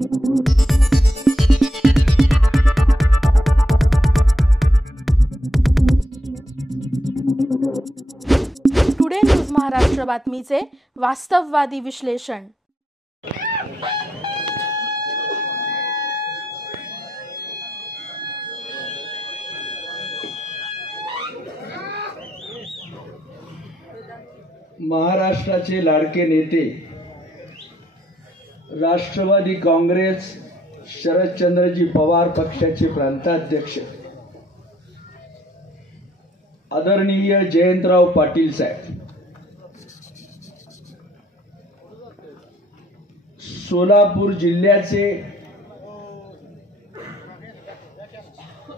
Today news Maharashtra बातमीचे वास्तववादी विश्लेषण। महाराष्ट्राचे लाडके नेते राष्ट्रवादी काँग्रेस शरदचंद्रजी पवार पक्षाचे प्रांताध्यक्ष आदरणीय जयंतराव पाटील साहेब, सोलापूर जिल्ह्याचे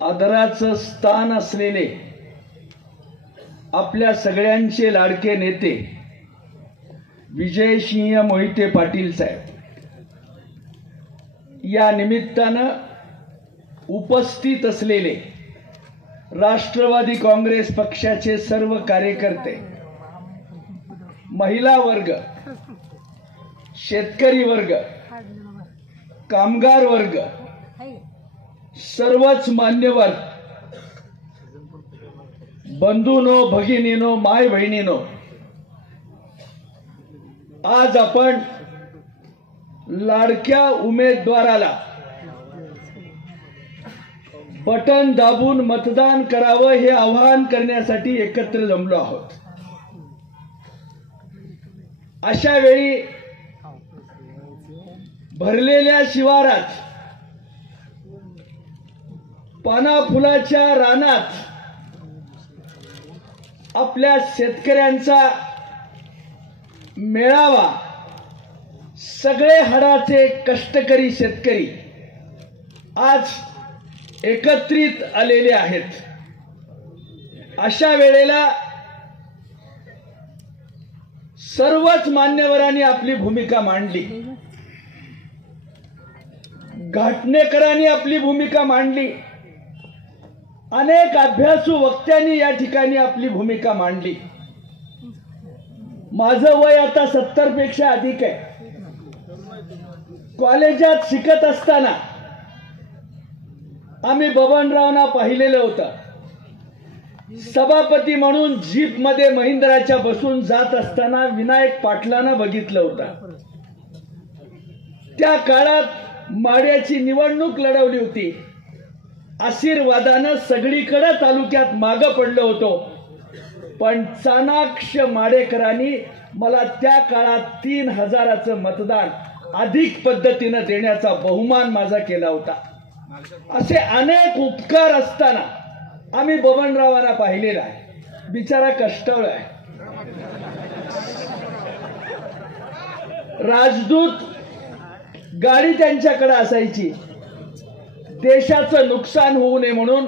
आदराचं स्थान असलेले आपल्या सगळ्यांचे लाडके नेते विजयसिंह मोहिते पाटील साहेब, या निमित्तानं उपस्थित असलेले राष्ट्रवादी काँग्रेस पक्षाचे सर्व कार्यकर्ते, महिला वर्ग, शेतकरी वर्ग, कामगार वर्ग, सर्वच मान्यवर बंधूंनो, भगिनीनो, माय बहिणीनो, आज आपण लाडक्या उमेदवाराला बटन दाबून मतदान करावं हे आवाहन करण्यासाठी एकत्र जमलो आहोत। अशा वेळी भरलेल्या शिवारात, पाना फुलाच्या रानात आपल्या शेतकऱ्यांचा मेळावा, सगळे हाडाचे कष्टकरी शेतकरी आज एकत्रित आलेले आहेत। अशा वेळेला सर्वच मान्यवरांनी आपली भूमिका मांडली, घाटणेकरांनी आपली भूमिका मांडली, अनेक अभ्यासू वक्त्यांनी या ठिकाणी आपली भूमिका मांडली। माझं वय आता 70 पेक्षा अधिक आहे। कॉलेजात शिकत असताना आम्ही बबनरावना पाहिलेलं होतं। सभापती म्हणून जीप मध्ये महिंद्राच्या बसून जात असताना विनायक पाटलांना बघितलं होतं। त्या काळात माड्याची निवडणूक लढवली होती। आशीर्वादानं सगळीकडे तालुक्यात मागं पडलो होतो, पण चाणाक्ष माडेकरांनी मला त्या काळात 3000चं मतदान अधिक पद्धतीनं देण्याचा बहुमान माझा केला होता। असे अनेक उपकार असताना आम्ही बबनरावांना पाहिलेला आहे। बिचारा कष्टाळू आहे। राजदूत गाडी त्यांच्याकडे असायची, देशाचं नुकसान होऊ नये म्हणून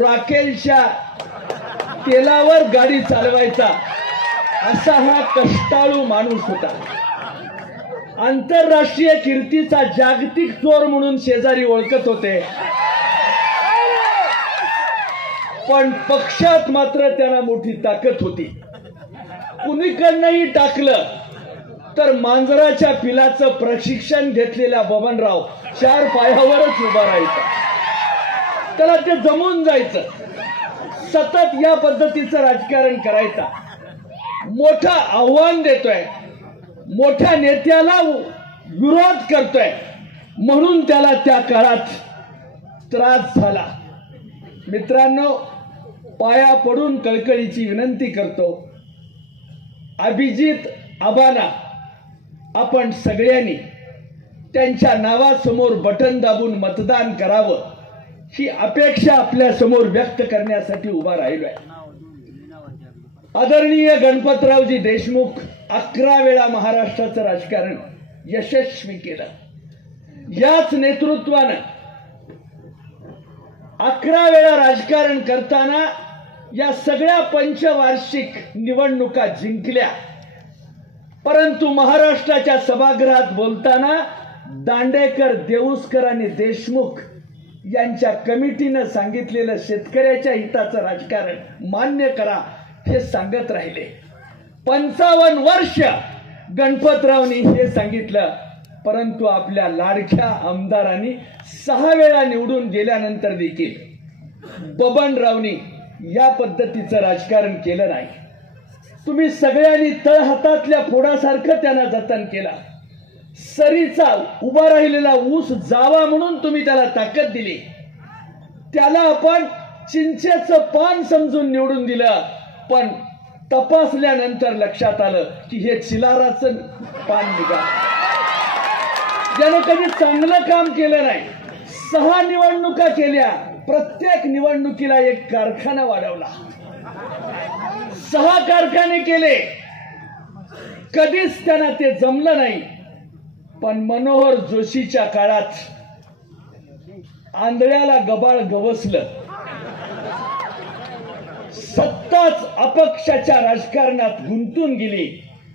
राकेलच्या तेलावर गाडी चालवायचा, असा हा कष्टाळू माणूस होता। आंतरराष्ट्रीय कीर्तीचा जागतिक चोर म्हणून शेजारी ओळखत होते, पण पक्षात मात्र त्यांना मोठी ताकद होती। कुणीकडनंही टाकलं तर मांजराच्या पिलाचं प्रशिक्षण घेतलेला बबनराव 4 पायावरच उभा राहायचा। त्याला ते जमून जायचं, सतत या पद्धतीचं राजकारण करायचा। मोठं आव्हान देतोय, मोठ्या नेत्याला विरोध करतोय म्हणून त्याला त्या काळात त्रास झाला। मित्रांनो, पाया पडून कळकळीची विनंती करतो, अभिजित आबांना आपण सगळ्यांनी त्यांच्या नावासमोर बटन दाबून मतदान करावं ही अपेक्षा आपल्या समोर व्यक्त करण्यासाठी उभा राहिलोय। आदरणीय गणपतरावजी देशमुख 11 वेळा महाराष्ट्राचं राजकारण यशस्वी केलं। याच नेतृत्वानं 11 वेळा राजकारण करताना या सगळ्या पंचवार्षिक निवडणुका जिंकल्या, परंतु महाराष्ट्राच्या सभागृहात बोलताना दांडेकर, देऊसकर आणि देशमुख यांच्या कमिटीनं सांगितलेलं शेतकऱ्याच्या हिताचं राजकारण मान्य करा हे सांगत राहिले। 55 वर्ष गणपतरावनी हे सांगितलं, परंतु आपल्या लाडक्या आमदारांनी 6 वेळा निवडून गेल्यानंतर देखील बबनरावनी या पद्धतीचं राजकारण केलं नाही. तुम्ही सगळ्यांनी तळहातातल्या फोडासारखं त्यांना जतन केला. सरीचा उभा राहिलेला ऊस जावा म्हणून तुम्ही त्याला ताकद दिली. त्याला आपण चिंचेचं पान समजून निवडून दिलं, पण तपासल्यानंतर लक्षात आलं की हे चिलाराचं पान निघालं. ज्यानं कधी चांगलं काम केलं नाही. 6 निवडणुका केल्या, प्रत्येक निवडणुकीला एक कारखाना वाढवला. 6 कारखाने केले, कधीच त्यांना ते जमलं नाही. पण मनोहर जोशीच्या काळात आंधळ्याला गबाळ गवसलं. सत्ताच अपक्षाच्या राजकारणात गुंतून गेली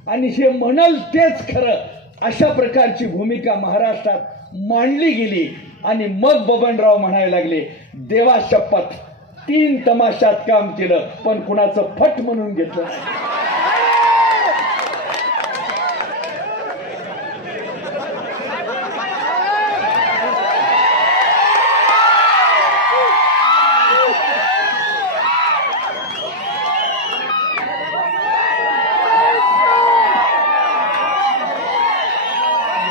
आणि हे म्हणल तेच खरं अशा प्रकारची भूमिका महाराष्ट्रात मांडली गेली. आणि मग बबनराव म्हणायला लागले, देवा शपथ 3 तमाशात काम केलं पण कुणाचं फट म्हणून घेतलं नाही.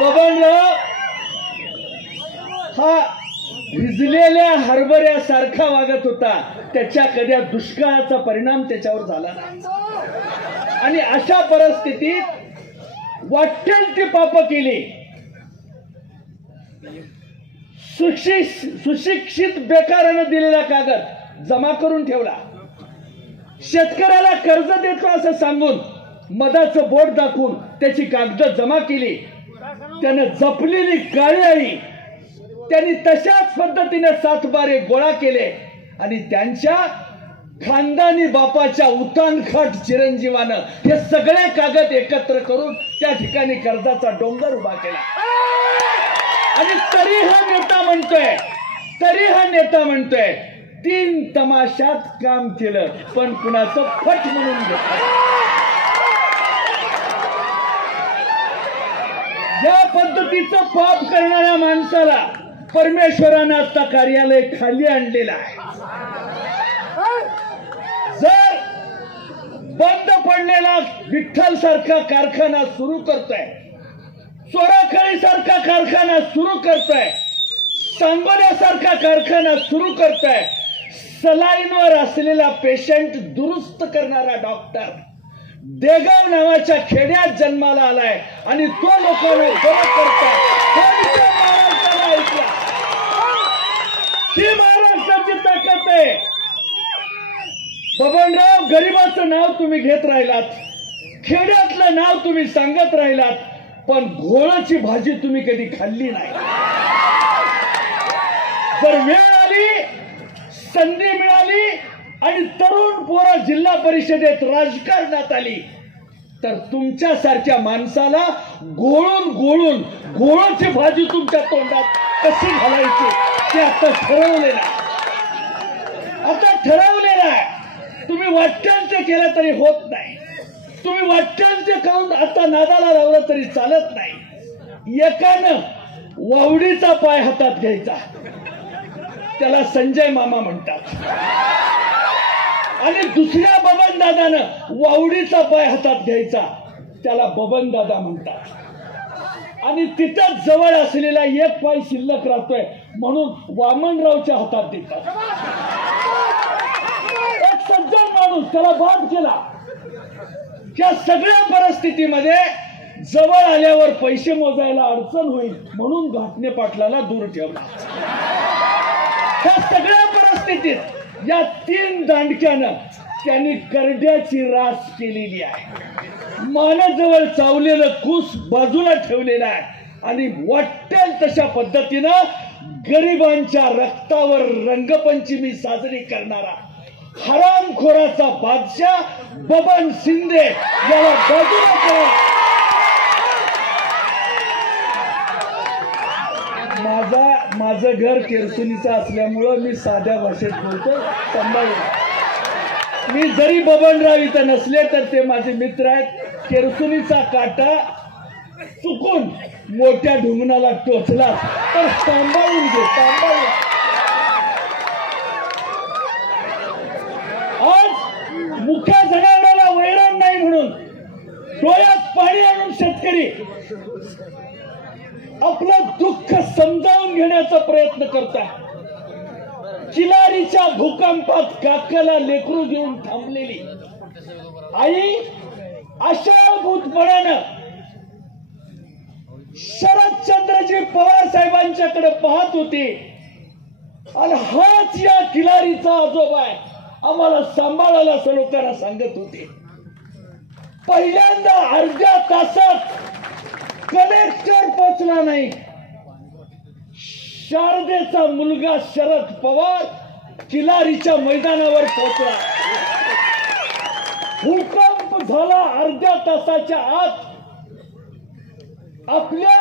बबनराव हा भिजलेल्या हरभऱ्यासारखा वागत होता. त्याच्या कधी दुष्काळाचा परिणाम त्याच्यावर झाला नाही. आणि अशा परिस्थितीत वाटेल ती पाप केली. सुशिक्षित बेकारानं दिलेला कागद जमा करून ठेवला. शेतकऱ्याला कर्ज देतो असं सांगून मधाचं बोट दाखवून त्याची कागद जमा केली. त्यानं जपलेली काळी आई त्यांनी तशाच पद्धतीने 7 बारे गोळा केले आणि त्यांच्या खानदानी बापाच्या उतानखाट चिरंजीवानं हे सगळे कागद एकत्र करून त्या ठिकाणी कर्जाचा डोंगर उभा केला. आणि तरी हा नेता म्हणतोय 3 तमाशात काम केलं पण कुणाचं फट म्हणून घेतलं. या पद्धतीचं पाप करणाऱ्या माणसाला परमेश्वरानं आता कार्यालय खाली आणलेलं आहे. जर बंद पडलेला विठ्ठल सारखा कारखाना सुरू करतोय, चोराखळी सारखा कारखाना सुरू करतोय, सांगोल्यासारखा कारखाना सुरू करतोय, सलाईनवर असलेला पेशंट दुरुस्त करणारा डॉक्टर देगाव नावाच्या खेड्यात जन्माला आलाय आणि तो लोकांना गरज करताय. ही महाराष्ट्राची ताकद आहे. बबनराव, गरिबाचं नाव तुम्ही घेत राहिलात, खेड्यातलं नाव तुम्ही सांगत राहिलात, पण घोळाची भाजी तुम्ही कधी खाल्ली नाही. जर वेळ आली, संधी मिळाली आणि तरुण पोरं जिल्हा परिषदेत राजकारणात आली तर तुमच्यासारख्या माणसाला गोळून घोळाची भाजी तुमच्या तोंडात कशी घालायची ते आता ठरवलेलं आहे. तुम्ही वाटतं ते केलं तरी होत नाही. तुम्ही वाटतं ते करून आता नादाला लावलं तरी चालत नाही. एकानं वावडीचा पाय हातात घ्यायचा, त्याला संजय मामा म्हणतात, आणि दुसऱ्या बबनदादानं वावडीचा पाय हातात घ्यायचा, त्याला बबनदादा म्हणतात. आणि तिथंच जवळ असलेला एक पाय शिल्लक राहतोय म्हणून वामनरावच्या हातात देतात. एक सज्जन माणूस, त्याला बाद केला. या सगळ्या परिस्थितीमध्ये जवळ आल्यावर पैसे मोजायला अडचण होईल म्हणून घाटणे पाटलाला दूर ठेवला. ह्या सगळ्या परिस्थितीत या 3 दांडक्यानं त्यांनी करड्याची रास केलेली आहे. मानाजवळ चावलेलं कूस बाजूला ठेवलेलं आहे आणि वाटेल तशा पद्धतीनं गरिबांच्या रक्तावर रंगपंचमी साजरी करणारा हरामखोराचा बादशाह बबन शिंदे याला बाजूला करा. माझं घर केरसुनीचं असल्यामुळं मी साध्या भाषेत बोलतो. मी जरी बबनराव इथं नसले तर ते माझे मित्र आहेत. केरसुनीचा काटा चुकून मोठ्या ढुंगणाला टोचला तर सांभाळून घे, सांभाळून. आज मुख्या जनावराला वैरण नाही म्हणून डोळ्यात पाणी आणून शेतकरी आपलं दुःख समजावून घेण्याचा प्रयत्न करतात. चिलारीच्या भूकंपात काकाला लेकरू घेऊन थांबलेली आई आशाभूतपणानं शरदचंद्रजी पवार साहेबांच्याकडे पाहत होते आणि हाच या किलारीचा आजोबा आहे, आम्हाला सांभाळायला लोकांना सांगत होते. पहिल्यांदा अर्ध्या तासात कलेक्टर पोचला नाही, शारदेचा मुलगा शरद पवार किलारीच्या मैदानावर पोहोचला. भूकंप झाला अर्ध्या तासाच्या आत. आपल्या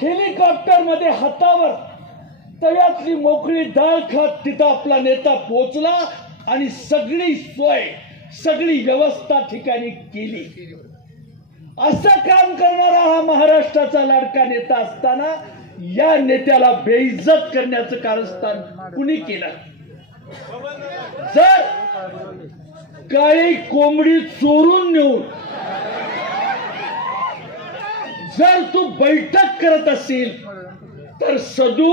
हेलिकॉप्टर मध्ये हातावर तव्यातली मोकळी डाळ खात तिथं आपला नेता पोहोचला आणि सगळी सोय, सगळी व्यवस्था ठिकाणी केली. असं काम करणारा हा महाराष्ट्राचा लाडका नेता असताना या नेत्याला बेइज्जत करण्याचं कारस्थान कुणी केलं? जर काळी कोंबडी चोरून नेऊन जर तू बैठक करत असेल तर सदू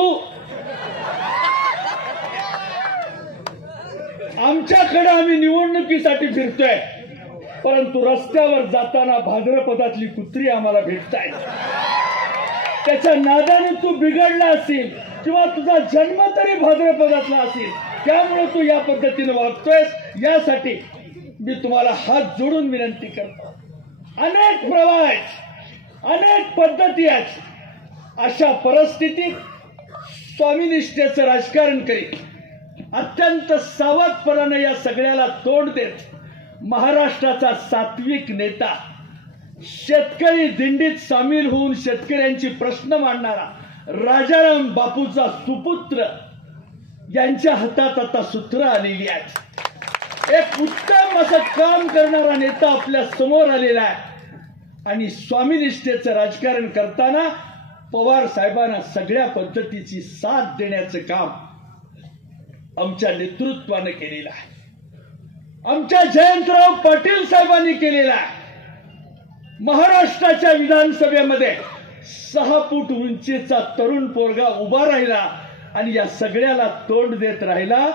आमच्याकडे आम्ही निवडणुकीसाठी फिरतोय, परंतु रस्त्यावर जाताना भाद्रपदातली कुत्री आम्हाला भेटतायत. त्याच्या नादाने तू बिघडला असेल किंवा तुझा जन्म तरी भाद्रपदातला असेल, त्यामुळे तू या पद्धतीने वागतोयस. यासाठी मी तुम्हाला हात जोडून विनंती करतो. अनेक प्रवाह आहेत, अनेक पद्धती आहेत. अशा परिस्थितीत स्वामीनिष्ठेचं राजकारण करीत अत्यंत सावधपणाने या सगळ्याला तोंड देत महाराष्ट्राचा सात्विक नेता, शेतकरी दिंडीत सामील होऊन शेतकऱ्यांची प्रश्न मांडणारा राजाराम बापूचा सुपुत्र यांच्या हातात आता सूत्र आलेली आहेत. एक उत्तम असं काम करणारा नेता आपल्या समोर आलेला आहे आणि स्वामीनिष्ठेचं राजकारण करताना पवार साहेबांना सगळ्या पद्धतीची साथ देण्याचं काम आमच्या नेतृत्वाने केलेलं आहे. आमच्या जयंतराव पाटील साहेबांनी केलेला आहे. महाराष्ट्राच्या विधानसभेमध्ये 6 फूट उंचीचा तरुण पोरगा उभा राहिला आणि या सगळ्याला तोंड देत राहिला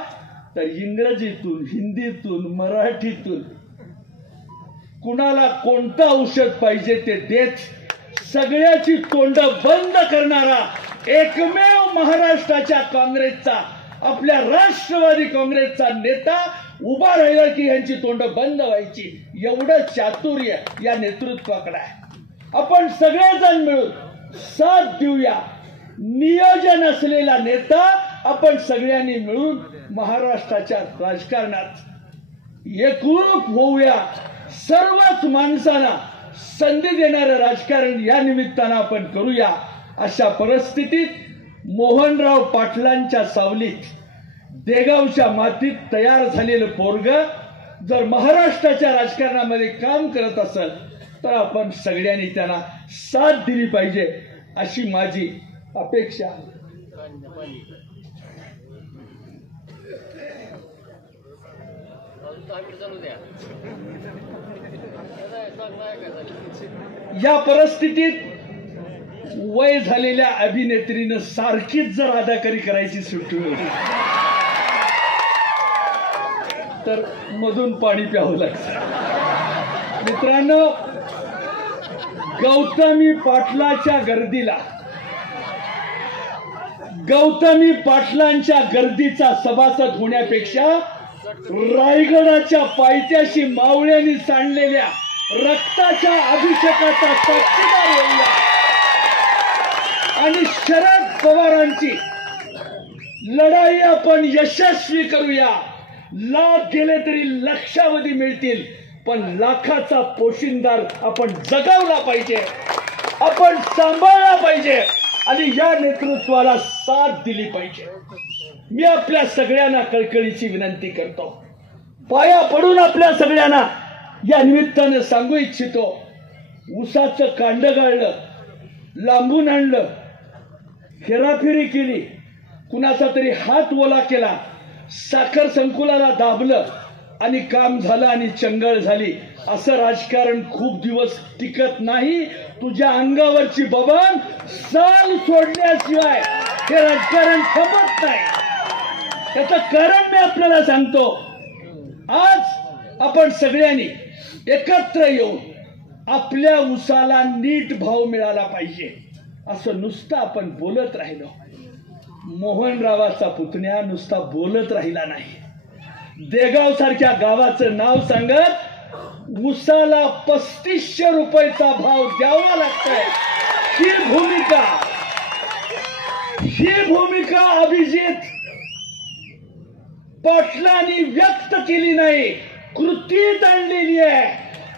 तर इंग्रजीतून, हिंदीतून, मराठीतून कुणाला कोणतं औषध पाहिजे ते देत सगळ्याची तोंड बंद करणारा एकमेव महाराष्ट्राच्या काँग्रेसचा, आपल्या राष्ट्रवादी काँग्रेसचा नेता उभा राहिला की यांची तोंड बंद व्हायची. एवढं चातुर्य या नेतृत्वाकडे आहे. आपण सगळेजण मिळून साथ देऊया. नियोजन असलेला नेता आपण सगळ्यांनी मिळून महाराष्ट्राच्या राजकारणात एकरूप होऊया. सर्वच माणसांना संधी देणारं राजकारण या निमित्तानं आपण करूया. अशा परिस्थितीत मोहनराव पाटलांच्या सावलीत देगावच्या मातीत तयार झालेलं पोरग जर महाराष्ट्राच्या राजकारणामध्ये काम करत असेल तर आपण सगळ्यांनी त्यांना साथ दिली पाहिजे अशी माझी अपेक्षा. या परिस्थितीत वय झालेल्या अभिनेत्रीनं सारखीच जर अदाकारी करायची सुटली तर मधून पाणी प्यावं लागतं. मित्रांनो, गौतमी पाटलांच्या गर्दीचा सभासद होण्यापेक्षा रायगडाच्या पायथ्याशी मावळ्यांनी सांडलेल्या रक्ताच्या अभिषेकाचा साक्षीदार होऊया आणि शरद पवारांची लढाई आपण यशस्वी करूया. लाख गेले तरी लक्षावधी मिळतील, पण लाखाचा पोशिंदार आपण जगवला पाहिजे, आपण सांभाळला पाहिजे आणि या नेतृत्वाला साथ दिली पाहिजे. मी आपल्या सगळ्यांना कळकळीची विनंती करतो. पाया पडून आपल्या सगळ्यांना या निमित्तानं सांगू इच्छितो, ऊसाचं कांड गाळलं लांबून आणलं, हेराफेरी केली, कुणाचा तरी हात ओला केला, साखर संकुलाला दाबलं आणि काम झालं आणि चंगळ झाली. असं राजकारण खूप दिवस टिकत नाही. तुझ्या अंगावरची बबन साल सोडल्याशिवाय हे राजकारण थांबत नाही. त्याचं कारण मी आपल्याला सांगतो. आज आपण सगळ्यांनी एकत्र येऊन आपल्या ऊसाला नीट भाव मिळाला पाहिजे असं नुसतं आपण बोलत राहिलो. मोहनरावाचा पुतण्या नुसता बोलत राहिला नाही. देगाव सारख्या गावाचं नाव सांगत ऊसाला 3500 रुपयाचा भाव द्यावा लागतोय. ही भूमिका अभिजित पाटलांनी व्यक्त केली नाही, कृतीत आणलेली आहे.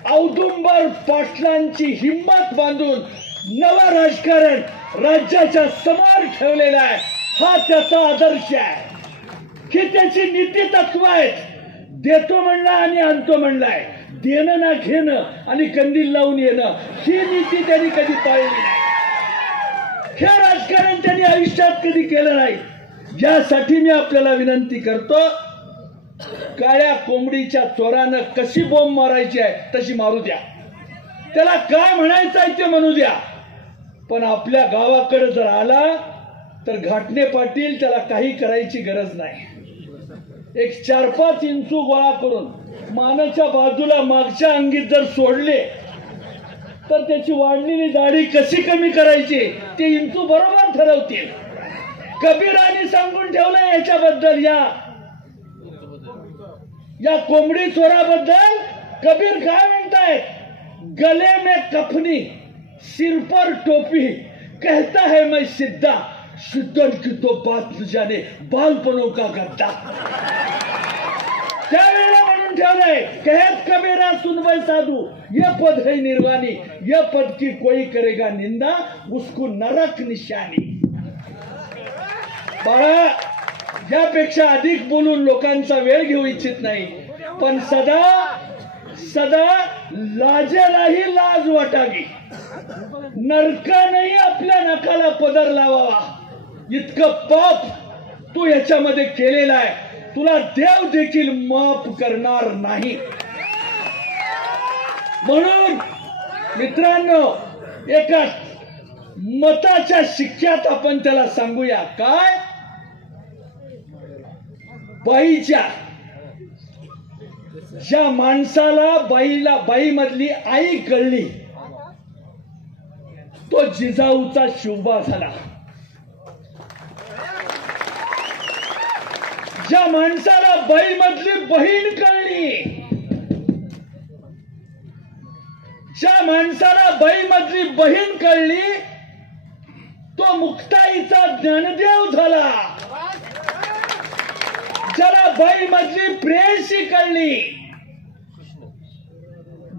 औदुंबर पाटलांची हिंमत बांधून नवं राजकारण राज्याच्या समोर ठेवलेलं आहे. हा त्याचा आदर्श आहे. ही त्याची नीती तत्व आहेत. देतो म्हणला आणि आणतो म्हणलाय. देणं ना घेणं आणि कंदील लावून येणं ही नीती त्यांनी कधी पाळली नाही. हे राजकारण त्यांनी आयुष्यात कधी केलं नाही. यासाठी मी आपल्याला विनंती करतो, काळ्या कोंबडीच्या चोरानं कशी बोंब मारायची आहे तशी मारू द्या. त्याला काय म्हणायचं आहे ते म्हणू द्या. पण आपल्या गावाकडे जर आला तर घाटणे पाटील त्याला काही करायची गरज नाही. एक 4-5 इंचू गोळा करून मानाच्या बाजूला मागच्या अंगीत जर सोडले तर त्याची वाढलेली दाढी कशी कमी करायची ते इंचू बरोबर ठरवतील. कबीरांनी सांगून ठेवलं याच्याबद्दल, या कोंबडी चोराबद्दल कबीर काय म्हणतायत, गले में कफनी सिर पर टोपी कहता है मैं सिद्धा सिद्धन की तो बात न जाने बालपनों का गद्दा. त्यावेळेला म्हणून ठेवलंय, कहत कबीरा सुनवै साधू ये पद है निर्वाणी, ये पद की कोई करेगा निंदा उसको नरक निशानी. बाळा, यापेक्षा अधिक बोलून लोकांचा वेळ घेऊ इच्छित नाही. पण सदा लाजेलाही लाज वाटावी, नरकानेही आपल्या नखाला पदर लावावा. इतकं पाप तू याच्यामध्ये केलेलं आहे, तुला देव देखील माफ करणार नाही. म्हणून मित्रांनो, एका मताच्या शिक्क्यात आपण त्याला सांगूया, काय बाईच्या, ज्या माणसाला बाई मधली आई कळली तो जिजाऊचा शिवबा झाला. ज्या माणसाला बाई मधली बहीण कळली, ज्या माणसाला बाई मधली बहीण कळली तो मुक्ताईचा ज्ञानदेव झाला. ज्याला बाई मधली प्रेयसी कळली,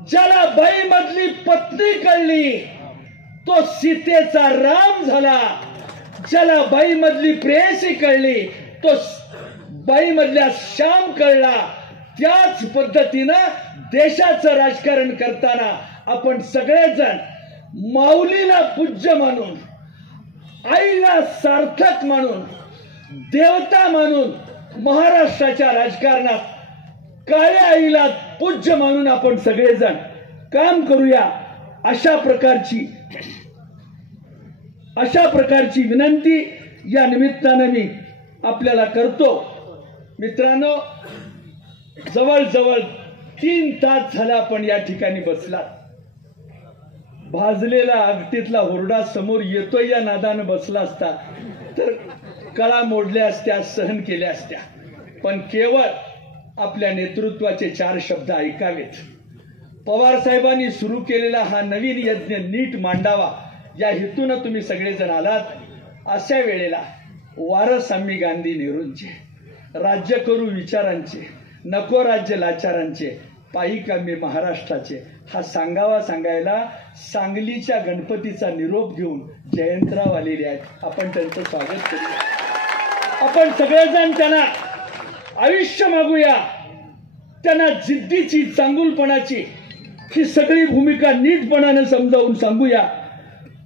ज्याला बाई मधली पत्नी कळली तो सीतेचा राम झाला. ज्याला बाई मधली प्रेयसी कळली तो बाई मधल्या श्याम कळला. त्याच पद्धतीनं देशाचं राजकारण करताना आपण सगळेजण माऊलीला पूज्य मानून, आईला सार्थक मानून, देवता मानून महाराष्ट्राच्या राजकारणात काळ्या आईला पूज्य मानून आपण सगळेजण काम करूया. अशा प्रकारची विनंती या निमित्तानं मी आपल्याला करतो. मित्रांनो, जवळजवळ 3 तास झाला आपण या ठिकाणी बसला. भाजलेला आगटीतला हुरडा समोर येतोय या नादानं बसला असता तर कळा मोडल्या असत्या, सहन केल्या असत्या. पण केवळ आपल्या नेतृत्वाचे 4 शब्द ऐकावेत. पवार साहेबांनी सुरू केलेला हा नवीन यज्ञ नीट मांडावा या हेतून तुम्ही सगळेजण आलात. अशा वेळेला वारस आम्ही गांधी नेहरूंचे, राज्य करू विचारांचे, नको राज्य लाचारांचे, पायिक आम्ही महाराष्ट्राचे हा सांगायला सांगलीच्या गणपतीचा निरोप घेऊन जयंतराव आलेले आहेत. आपण त्यांचं स्वागत करूया. आपण सगळेजण त्यांना आयुष्य मागूया. त्यांना जिद्दीची, चांगुलपणाची ही सगळी भूमिका नीटपणाने समजावून सांगूया.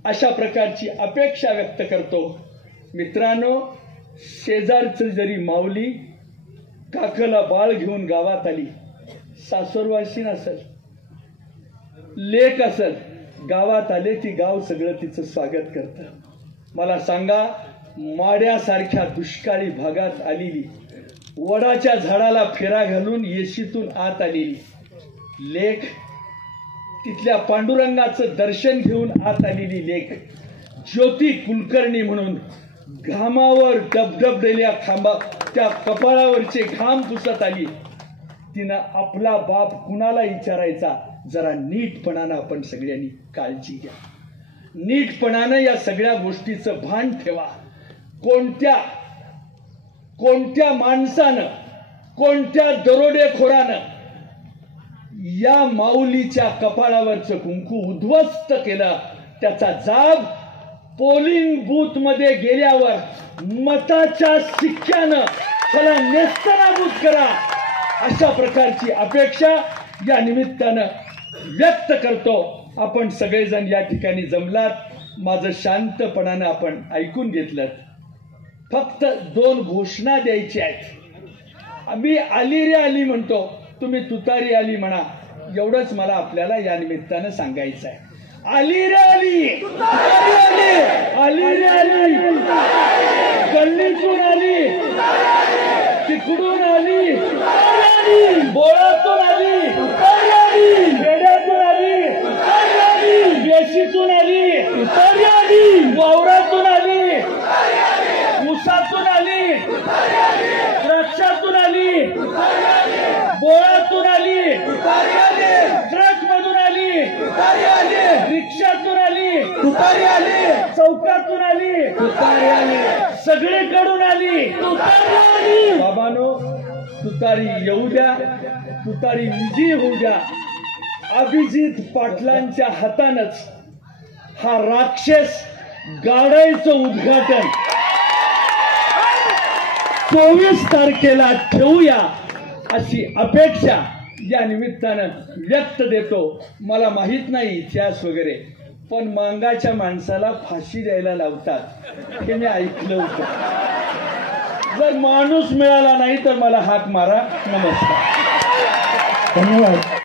अशा प्रकारची अपेक्षा व्यक्त करतो. मित्रांनो, शेजारचं जरी माऊली काकला बाळ घेऊन गावात आली, सासरवाशीन असेल, लेक असेल, गावात आले की गाव सगळं तिचं स्वागत करतं. मला सांगा, माड्यासारख्या दुष्काळी भागात आलेली, वडाच्या झाडाला फेरा घालून येशीतून आत आलेली लेक, तिथल्या पांडुरंगाचं दर्शन घेऊन आत आलेली लेक, ज्योती कुलकर्णी म्हणून घामावर डबडबलेल्या खांबा त्या कपाळावरचे घाम पुसत आली. तिनं आपला बाप कुणाला विचारायचा, जरा नीटपणानं आपण सगळ्यांनी काळजी घ्या. नीटपणानं या सगळ्या गोष्टीचं भान ठेवा. कोणत्या माणसानं, कोणत्या दरोडेखोरानं या माऊलीच्या कपाळावरचं कुंकू उद्ध्वस्त केलं, त्याचा जाब पोलिंग बूथ मध्ये गेल्यावर मताच्या शिक्क्यानं त्याला नेस्तनाबूत करा. अशा प्रकारची अपेक्षा या निमित्तानं व्यक्त करतो. आपण सगळेजण या ठिकाणी जमलात, माझं शांतपणानं आपण ऐकून घेतलं. फक्त 2 घोषणा द्यायची आहेत. आम्ही आली रे आली म्हणतो, तुम्ही तुतारी आली म्हणा, एवढंच मला आपल्याला या निमित्तानं सांगायचं आहे. आली रे आली, तुतारी आली, आली रे आली, गल्लीतून आली, तिकडून आली, बोळातून आली, खेड्यातून आली, वेशीतून आली, वावरातून आली, ऊसातून आली, द्राक्षातून आली, बोळातून आली, ट्रक मधून आली, रिक्षातून आली, चौकातून आली, सगळीकडून आली. बाबानो, तुतारी येऊ द्या, तुतारी विजयी होऊ द्या. अभिजित पाटलांच्या हातानच हा राक्षस गाडायचं उद्घाटन 24 तारखेला ठेवूया अशी अपेक्षा या निमित्तानं व्यक्त देतो. मला माहित नाही इतिहास वगैरे, पण मांगाच्या माणसाला फाशी द्यायला लावतात हे मी ऐकलं होतं. जर माणूस मिळाला नाही तर मला हाक मारा. नमस्कार, धन्यवाद.